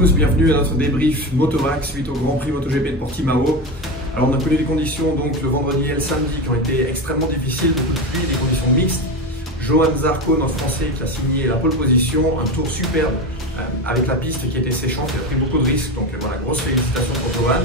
tous, bienvenue à notre débrief Motovac suite au Grand Prix MotoGP de Portimao. Alors on a connu des conditions donc le vendredi et le samedi qui ont été extrêmement difficiles, beaucoup de pluie, des conditions mixtes. Johan Zarco, notre Français, qui a signé la pole position, un tour superbe avec la piste qui était séchante, il a pris beaucoup de risques, donc voilà, grosse félicitations pour Johan.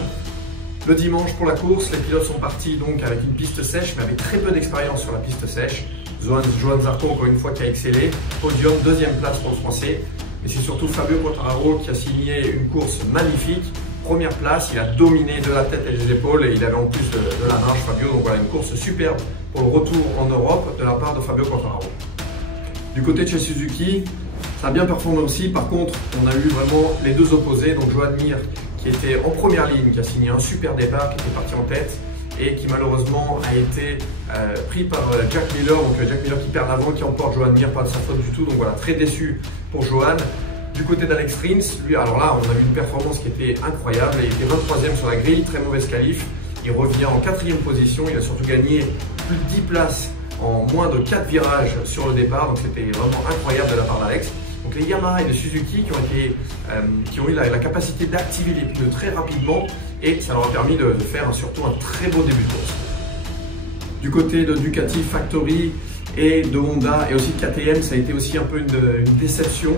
Le dimanche pour la course, les pilotes sont partis donc avec une piste sèche, mais avec très peu d'expérience sur la piste sèche. Johan Zarco, encore une fois, qui a excellé. Podium, deuxième place pour le Français. Mais c'est surtout Fabio Quartararo qui a signé une course magnifique. Première place, il a dominé de la tête et des épaules et il avait en plus de la marge, Fabio. Donc voilà, une course superbe pour le retour en Europe de la part de Fabio Quartararo. Du côté de chez Suzuki, ça a bien performé aussi. Par contre, on a eu vraiment les deux opposés. Donc Joan Mir, qui était en première ligne, qui a signé un super départ, qui était parti en tête et qui malheureusement a été pris par Jack Miller. Donc Jack Miller qui perd l'avant, qui emporte Joan Mir, pas de sa faute du tout. Donc voilà, très déçu pour Joan. Du côté d'Alex Rins, lui, alors là, on a vu une performance qui était incroyable. Il était 23e sur la grille, très mauvaise qualif. Il revient en 4e position. Il a surtout gagné plus de 10 places en moins de 4 virages sur le départ. Donc c'était vraiment incroyable de la part d'Alex. Donc les Yamaha et les Suzuki qui ont eu la capacité d'activer les pneus très rapidement et ça leur a permis de faire surtout un très beau début de course. Du côté de Ducati Factory et de Honda et aussi de KTM, ça a été aussi un peu une déception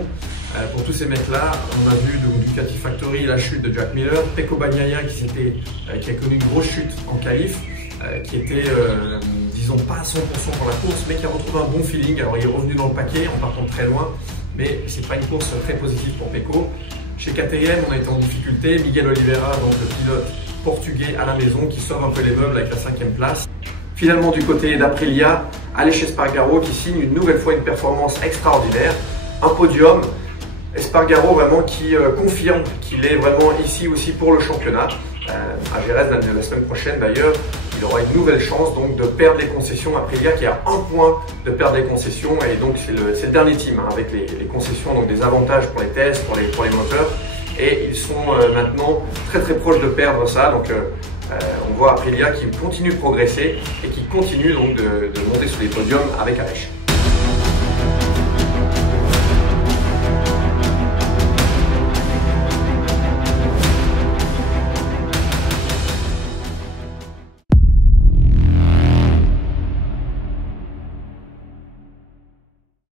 pour tous ces mecs-là. On a vu donc Ducati Factory la chute de Jack Miller, Pecco Bagnaia qui a connu une grosse chute en qualif, qui était disons pas à 100% pour la course mais qui a retrouvé un bon feeling. Alors il est revenu dans le paquet en partant de très loin, mais c'est pas une course très positive pour Pecco. Chez KTM, on a été en difficulté. Miguel Oliveira, donc le pilote portugais à la maison, qui sauve un peu les meubles avec la 5e place. Finalement, du côté d'Aprilia, Aleix Espargaro qui signe une nouvelle fois une performance extraordinaire. Un podium. Espargaro vraiment qui confirme qu'il est vraiment ici aussi pour le championnat. À Jerez la semaine prochaine d'ailleurs, il aura une nouvelle chance donc de perdre les concessions. Aprilia qui a un point de perdre les concessions et donc c'est le dernier team avec les concessions, donc des avantages pour les tests, pour les moteurs, et ils sont maintenant très proches de perdre ça. Donc on voit Aprilia qui continue de progresser et qui continue donc de monter sur les podiums avec Aleix.